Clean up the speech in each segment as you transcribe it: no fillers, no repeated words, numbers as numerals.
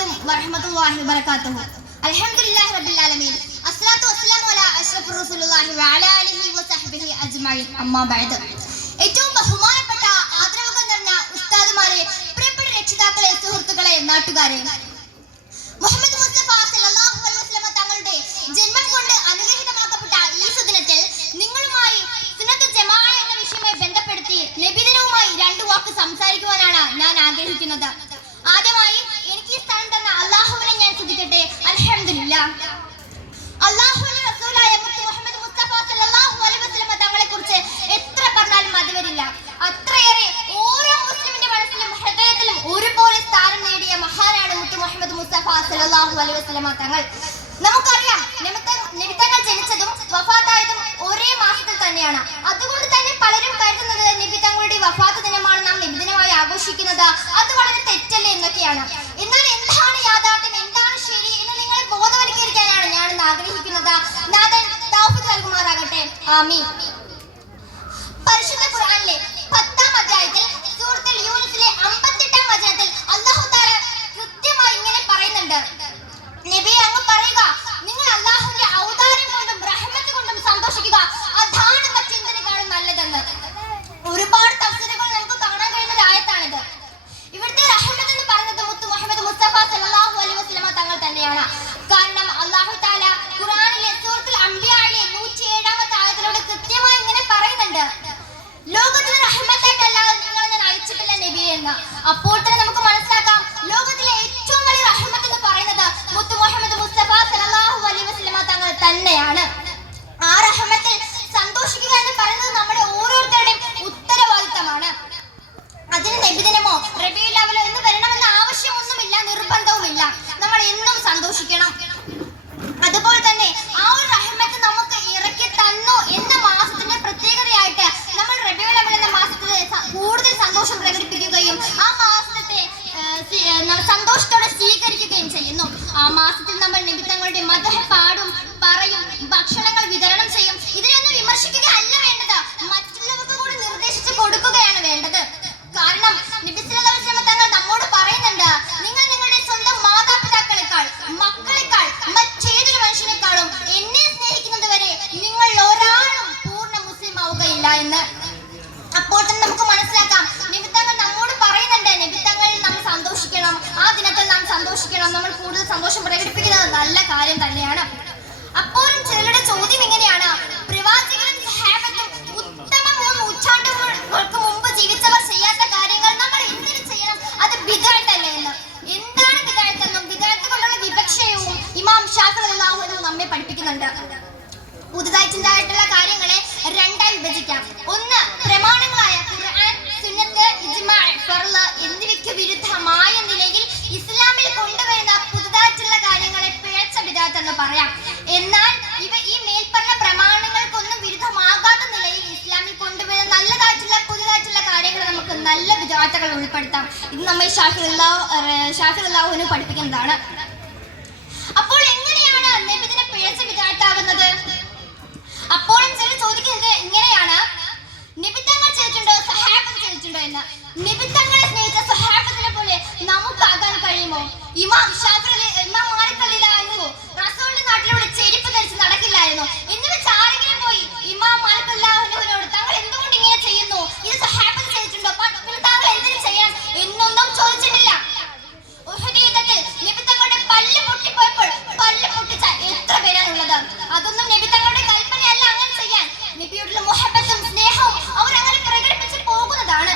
അലൈക്കും വറഹ്മത്തുള്ളാഹി വബറകാതുഹു. അൽഹംദുലില്ലാഹി റബ്ബിൽ ആലമീൻ. അസ്സലാത്തു വസ്സലാമു അലാ അഷ്റഫിർ റസൂലുള്ളാഹി വഅലാ ആലിഹി വസഹ്ബിഹി അജ്മഈൻ. അമ്മാ ബഅദ്. ഏറ്റവും ബഹുമാനപ്പെട്ട ആദരവുകൾ നിറഞ്ഞ ഉസ്താദുമാരെ, പ്രിയപ്പെട്ട രക്ഷിതാക്കളെ, സുഹൃത്തുക്കളെ, നാട്ടുകാരെ, മുഹമ്മദ് മുസ്തഫ സല്ലല്ലാഹു അലൈഹി വസല്ലം തങ്ങളുടെ ജന്മം കൊണ്ട് അനുഗ്രഹീതമാക്കപ്പെട്ട ഈ സുദിനത്തിൽ നിങ്ങളുമായി സുന്നത്ത് ജമാഅ എന്ന വിഷയവുമായി ബന്ധപ്പെടുത്തി നബിദിനവുമായി രണ്ട് വാക്ക് സംസാരിക്കുവാനാണ് ഞാൻ ആഗ്രഹിക്കുന്നത്. ആദ്യമായി എനിക്ക് ഈ സ്ഥാനം തന്ന അല്ലാഹുവിനെ ഞാൻ സ്തുതിക്കട്ടെ. അൽഹംദുലില്ലാഹ്. അല്ലാഹുവിന്റെ റസൂലായ മുഹമ്മദ് മുസ്തഫ സല്ലല്ലാഹു അലൈഹി വസല്ലം തങ്ങളെ കുറിച്ച് എത്ര പറഞ്ഞാലും മതി വരില്ല. അത്രയേറെ ഓരോ മുസ്ലിമിന്റെ മനസ്സിലും ഹൃദയത്തിലും ഒരുപോലെ സ്ഥാനം നേടിയ മഹാനാണ് മുഹമ്മദ് മുസ്തഫ സല്ലല്ലാഹു അലൈഹി വസല്ലം തങ്ങൾ. നമുക്കറിയാം, നബി തങ്ങൾ ജനിച്ചതും വഫാത്തായതും ഒരേ മാസത്തിൽ തന്നെയാണ്. അതുകൊണ്ട് തന്നെ പലരും കരുതുന്നത് നബി തങ്ങളുടെ വഫാത്ത് ദിനമാണ് നാം നബിദിനമായി ആഘോഷിക്കുന്നത്. അത് വളരെ തെറ്റല്ലേ എന്നൊക്കെയാണ്. എന്നാൽ എന്താണ് യാഥാർത്ഥ്യം, എന്താണ് ശരി എന്ന് നിങ്ങളെ ബോധവൽക്കരിക്കാനാണ് ഞാൻ ആഗ്രഹിക്കുന്നത്. നാഥൻ തൗഫീഖ് നൽകുമാറാകട്ടെ. ആമീൻ. പരിശുദ്ധ ഖുർആനിലെ 10-ാം അധ്യായത്തിൽ സൂറത്തുൽ യൂനുസിലെ 58-ാം വചനത്തിൽ അല്ലാഹു തആല കൃത്യമായി ഇങ്ങനെ പറയുന്നുണ്ട്: നബിയെ, അങ്ങ് പറയുക, നിങ്ങൾ അല്ലാഹുവിന്റെ ഔദാര്യം കൊണ്ടും റഹ്മത്ത് കൊണ്ടും സന്തോഷിക്കുക, അതാണ് മറ്റെന്തിനേക്കാളും നല്ലതെന്ന്. ഒരുപാട് തഫ്സീറുകൾ നമുക്ക് കാണാൻ കഴിയുന്ന ഒരു ആയത്താണിത്. ഇവിടുത്തെ റഹ്മത്ത് എന്ന് പറയുന്നത് മുഹമ്മദ് മുസ്തഫ സല്ലല്ലാഹു അലൈഹി വസല്ലം തങ്ങൾ തന്നെയാണ്. കാരണം അല്ലാഹു തആല ഖുർആനിലെ സൂറത്തുൽ അംബിയായിലെ 107-ാമത്തെ ആയത്തിലൂടെ കൃത്യമായി ഇങ്ങനെ പറയുന്നുണ്ട്: ലോകത്തിന് റഹ്മത്തായിട്ടല്ലാതെ നിങ്ങളെ ഞാൻ അയച്ചിട്ടില്ല നബിയെ എന്ന്. അപ്പോൾ തന്നെ നമുക്ക് മനസ്സിലാക്കാം, ലോകത്തിലെ ഏറ്റവും വലിയ റഹ്മത്ത് എന്ന് പറയുന്നത് മുഹമ്മദ് മുസ്തഫ സല്ലല്ലാഹു അലൈഹി വസല്ലം തങ്ങൾ തന്നെയാണ്. ആ റഹ്മത്തിൽ സന്തോഷിക്കുക എന്ന് പറയുന്നത് നമ്മുടെ ഓരോരുത്തരുടെയും ഉത്തരവാദിത്തമാണ്. അതിന് നബിദിനമോ റബീഉൽ അവ്വലോ എന്ന് വരണമെന്ന ആവശ്യമൊന്നുമില്ല, നിർബന്ധവുമില്ല. നമ്മൾ എന്നും സന്തോഷിക്കണം. അതുപോലെ തന്നെ ആ ഒരു റഹ്മത്ത് നമുക്ക് ഇറക്കി തന്നു എന്ന മാസത്തിന്റെ പ്രത്യേകതയായിട്ട് നമ്മൾ റബീഉൽ അവ്വൽ എന്ന മാസത്തിൽ കൂടുതൽ സന്തോഷം പ്രകടിപ്പിക്കുകയും ആ മാസത്തെ സന്തോഷത്തോടെ സ്വീകരിക്കുകയും ചെയ്യുന്നു. ആ മാസത്തിൽ നമ്മൾ നബി തങ്ങളുടെ മദ്ഹ് പാടും, പറയും, ഭക്ഷണങ്ങൾ വിതരണം ചെയ്യും. ഇതിനൊന്നും വിമർശിക്കുകയല്ല വേണ്ടത്, മറ്റുള്ളവർക്ക് കൂടി നിർദ്ദേശിച്ചു കൊടുക്കുകയാണ് വേണ്ടത്. കാരണം നബി സല്ലല്ലാഹു അലൈഹി വസല്ലം തങ്ങൾ നമ്മോട് പറയുന്നുണ്ട്: നിങ്ങൾ നിങ്ങളുടെ സ്വന്തം മാതാപിതാക്കളെക്കാൾ, മക്കളെക്കാൾ, മറ്റേതൊരു മനുഷ്യനേക്കാളും എന്നെ സ്നേഹിക്കുന്നത് വരെ നിങ്ങൾ ഒരാളും പൂർണ്ണ മുസ്ലിം ആവുകയില്ല എന്ന്. അപ്പോൾ തന്നെ നമുക്ക് മനസ്സിലാക്കാം, നബി തങ്ങൾ നമ്മോട് പറയുന്നുണ്ട്, നബി തങ്ങൾ നമ്മൾ സന്തോഷിക്കണം, ആ ദിനത്തിൽ നാം സന്തോഷിക്കണം. നമ്മൾ കൂടുതൽ സന്തോഷം പ്രകടിപ്പിക്കുന്നത് നല്ല കാര്യം തന്നെയാണ്. അപ്പോഴും ചിലരുടെ ചോദ്യം ഇങ്ങനെയാണ്: പ്രവാചകരും സഹാബത്തും ഉത്തമ 3 നൂറ്റാണ്ടുകൾക്ക് മുമ്പ് ജീവിച്ചവർ ചെയ്യാത്ത കാര്യങ്ങൾ നമ്മൾ എന്തിനു ചെയ്യണം? അത് ബിദ്അത്തല്ലേ എന്ന്. എന്താണ് ബിദ്അത്ത് എന്നും ബിദ്അത്ത് കൊണ്ടുള്ള വിവക്ഷയും ഇമാം ഷാഫിഈ റളിയല്ലാഹു അൻഹു നമ്മെ പഠിപ്പിക്കുന്നുണ്ട്. പുതുതായി ചിന്തായിട്ടുള്ള കാര്യങ്ങളെ രണ്ടായി വിഭജിക്കാം. ഒന്ന്, പ്രമാണങ്ങളായ ഖുർആൻ, സുന്നത്ത്, ഇജ്മാഅ്, ഫർള് എന്നിവയ്ക്ക് വിരുദ്ധമായ നിലയിൽ ഇസ്ലാമിൽ കൊണ്ടുവരുന്ന പുതുതായിട്ടുള്ള കാര്യങ്ങളെ പിഴച്ച ബിദ്അത്ത് എന്ന് പറയാം. എന്നാൽ ഇവ ഈ മേൽപ്പറഞ്ഞ പ്രമാണങ്ങൾക്കൊന്നും വിരുദ്ധമാകാത്ത നിലയിൽ ഇസ്ലാമിൽ കൊണ്ടുവരുന്ന നല്ലതായിട്ടുള്ള പുതുതായിട്ടുള്ള കാര്യങ്ങൾ നമുക്ക് നല്ല ബിദ്അത്തുകൾ ഉൾപ്പെടുത്താം. ഇത് നമ്മെ ഷാഫിഈ റളിയല്ലാഹു അൻഹു പഠിപ്പിക്കുന്നതാണ്. അപ്പോൾ എങ്ങനെയാണ് നബിദിനം പിഴച്ച ബിദ്അത്താകുന്നത്? അപ്പോഴും ചിലർ ചോദിക്കുന്നത് ഇങ്ങനെയാണ്: നബി തങ്ങൾ ചെയ്തിട്ടുണ്ടോ, സഹാബത്ത് ചെയ്തിട്ടുണ്ടോ എന്ന്. നബി തങ്ങളെ സ്നേഹിച്ച സഹാബത്തിനെ പോലെ നമുക്കാകാൻ കഴിയുമോ? ഇമാം മാലിക് റളിയല്ലാഹു അൻഹു റസൂലിന്റെ നാട്ടിലൂടെ ചെരുപ്പ് ധരിച്ച് നടക്കില്ലായിരുന്നു എന്ന് വെച്ച് ആരെങ്കിലും പോയി ഇമാം മാലിക് റളിയല്ലാഹു അൻഹുവിനോട് താങ്കൾ എന്തുകൊണ്ട് ഇങ്ങനെ ചെയ്യുന്നു, ഇത് സഹാബത്ത് ചെയ്തിട്ടുണ്ടോ, പിന്നെ താങ്കൾ എന്തിനു ചെയ്യാൻ എന്നൊന്നും ചോദിച്ചിട്ടില്ല. ഉഹദ് യുദ്ധത്തിൽ നബി തങ്ങളുടെ പല്ല് പൊട്ടിപ്പോയപ്പോൾ പല്ല് പൊട്ടിച്ച എത്ര പേരാണുള്ളത്? അതൊന്നും നബി തങ്ങളുടെ കൽപ്പനയല്ല അങ്ങനെ ചെയ്യാൻ. നബിയോടുള്ള മുഹബ്ബത്തും സ്നേഹവും അവർ അങ്ങനെ പ്രകടിപ്പിച്ച് പോകുന്നതാണ്.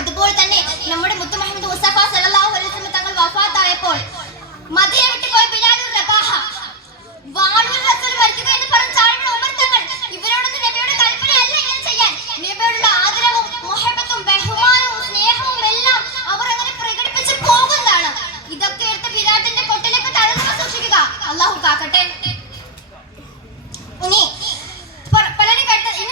അതുപോലെ തന്നെ നമ്മുടെ മുഹമ്മദ് മുസ്തഫ സല്ലല്ലാഹു അലൈഹി വസല്ലം തങ്ങൾ വഫാത്തായപ്പോൾ മദീന വിട്ടു പോയ ബിലാൽ റബാഹ, വാളൂർ റസൂൽ മരിക്കുക എന്ന് പറഞ്ഞ ചാടുന്ന ഉമർ തങ്ങൾ, ഇവരോടൊന്നും നബിയുടെ കൽപ്പനയല്ല ഇങ്ങനെ ചെയ്യാൻ. നബിയോടുള്ള ആദരവും മുഹബ്ബത്തും ബഹുമാനവും സ്നേഹവും എല്ലാം അവർ അങ്ങനെ പ്രകടിപ്പിച്ച് പോകുന്നതാണ്. ഇതൊക്കെ എടുത്ത് ബിദഅത്തിന്റെ കൊട്ടിലേക്ക് തള്ളുക, സൂക്ഷിക്കുക. അല്ലാഹു കാക്കട്ടെ. ഇനി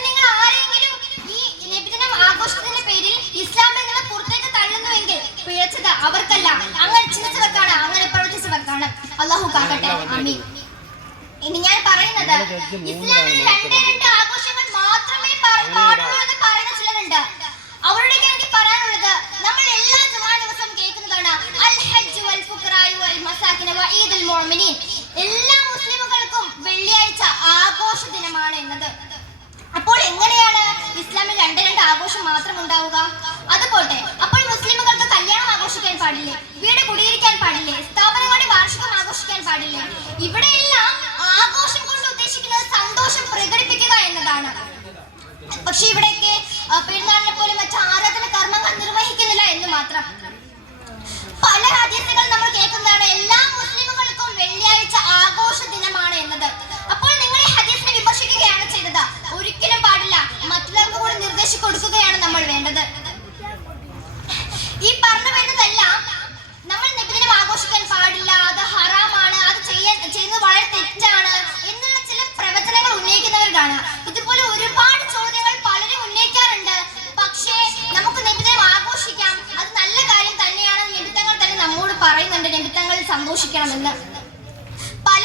നിങ്ങൾ ആരെങ്കിലും ഈ നബിദിനം ആഘോഷത്തിന്റെ പേരിൽ ഇസ്ലാമിൽ നിന്ന് പുറത്തേക്ക് തള്ളുന്നുവെങ്കിൽ പിഴച്ചത് അവർക്കല്ല, അങ്ങനെ ചിന്തിച്ചവർക്കാണ്, അങ്ങനെ പ്രവർത്തിച്ചവർക്കാണ്. അല്ലാഹു കാക്കട്ടെ. ആമീൻ. ഇനി ഞാൻ പറയുന്നത്, ഇസ്ലാമിൽ 2 ആഘോഷങ്ങൾ മാത്രമേ പാടുള്ളൂ എന്ന് പറയുന്ന ചിലരുണ്ട്. അവരുടെ എനിക്ക് പറയാനുള്ളത്, നമ്മൾ എല്ലാ ജുമാ ദിവസം കേൾക്കുന്നതാണ് അൽ ഹജ്ജ് വൽ ഫുഖറാ മുഅ്മിനീൻ, എല്ലാ മുസ്ലിമുകൾക്കും വെള്ളിയാഴ്ച ആഘോഷ ദിനമാണ് എന്നത്. അപ്പോൾ എങ്ങനെയാണ് ഇസ്ലാമിൽ രണ്ട് ആഘോഷം മാത്രം ഉണ്ടാവുക? അതുപോട്ടെ, അപ്പോൾ മുസ്ലിമുകൾക്ക് കല്യാണം ആഘോഷിക്കാൻ പാടില്ലേ? വീട് കുടിയിരിക്കാൻ പാടില്ലേ? സ്ഥാപനങ്ങളുടെ വാർഷികം ആഘോഷിക്കാൻ പാടില്ലേ? ഇവിടെയെല്ലാം ആഘോഷം കൊണ്ട് ഉദ്ദേശിക്കുന്നത് സന്തോഷം പ്രകടിപ്പിക്കുക എന്നതാണ്. പക്ഷെ ഇവിടെയൊക്കെ പെരുന്നാളിനെ പോലെ മറ്റു ആരാധന കർമ്മങ്ങൾ നിർവഹിക്കുന്നില്ല എന്ന് മാത്രം. പല ഹദീസുകൾ നമ്മൾ കേൾക്കുന്നതാണ് എല്ലാ മുസ്ലിമുകൾക്കും വെള്ളിയാഴ്ച ആഘോഷ ദിനമാണ് എന്നത്. അപ്പോൾ നിങ്ങൾ ഈ ഹദീസിനെ വിമർശിക്കുകയാണ് ചെയ്തത്. ഒരിക്കലും പാടില്ല. മറ്റുള്ളവർക്ക് കൂടി നിർദ്ദേശിച്ചു കൊടുക്കുകയാണ് നമ്മൾ വേണ്ടത്. ഈ പറഞ്ഞു വരുന്നതെല്ലാം നമ്മൾ നബിദിനം ആഘോഷിക്കാൻ പാടില്ല, അത് ഹറാമാണ്, അത് ചെയ്യുന്നത് വളരെ തെറ്റാണ് എന്നുള്ള ചില പ്രവചനങ്ങൾ ഉന്നയിക്കുന്നവർ കാണാം. ഇതുപോലെ ഒരുപാട് ചോദ്യങ്ങൾ പലരും ഉന്നയിക്കാറുണ്ട്. പക്ഷേ നമുക്ക് നബിദിനം ആഘോഷിക്കാം, അത് നല്ല കാര്യം തന്നെയാണ്. നബിതങ്ങൾ തന്നെ നമ്മോട് പറയുന്നുണ്ട് നബിതങ്ങൾ സന്തോഷിക്കണമെന്ന്.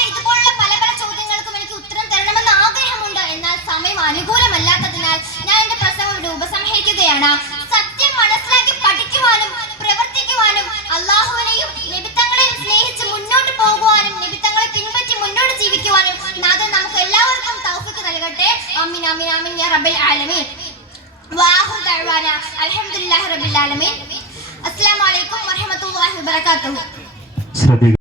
ഇതുപോലുള്ള പല ചോദ്യങ്ങൾക്കും എനിക്ക് ഉത്തരം തരണമെന്ന് ആഗ്രഹമുണ്ട്. എന്നാൽ സമയം അനുകൂലമല്ലാത്തതിനാൽ ഞാൻ എന്റെ പ്രസംഗം ഉപസംഹരിക്കുകയാണ്. സത്യം മനസ്സിലാക്കി പഠിക്കുവാനും പ്രവർത്തിക്കുവാനും അള്ളാഹുവിനെയും നബിതങ്ങളെയും സ്നേഹിച്ച് മുന്നോട്ട് പോകുവാനും നബിതങ്ങളെ പിൻപറ്റി മുന്നോട്ട് ജീവിക്കുവാനും നാഥൻ നമുക്ക് എല്ലാവർക്കും തൗഫീഖ് നൽകട്ടെ. ആമീൻ ആമീൻ ആമീൻ യാ റബ്ബൽ ആലമീൻ. വാഹു ദഅവാന അൽഹംദുലില്ലാഹി റബ്ബിൽ ആലമീൻ. അസ്സലാമു അലൈക്കും വറഹ്മത്തുള്ളാഹി വബറകാതുഹു.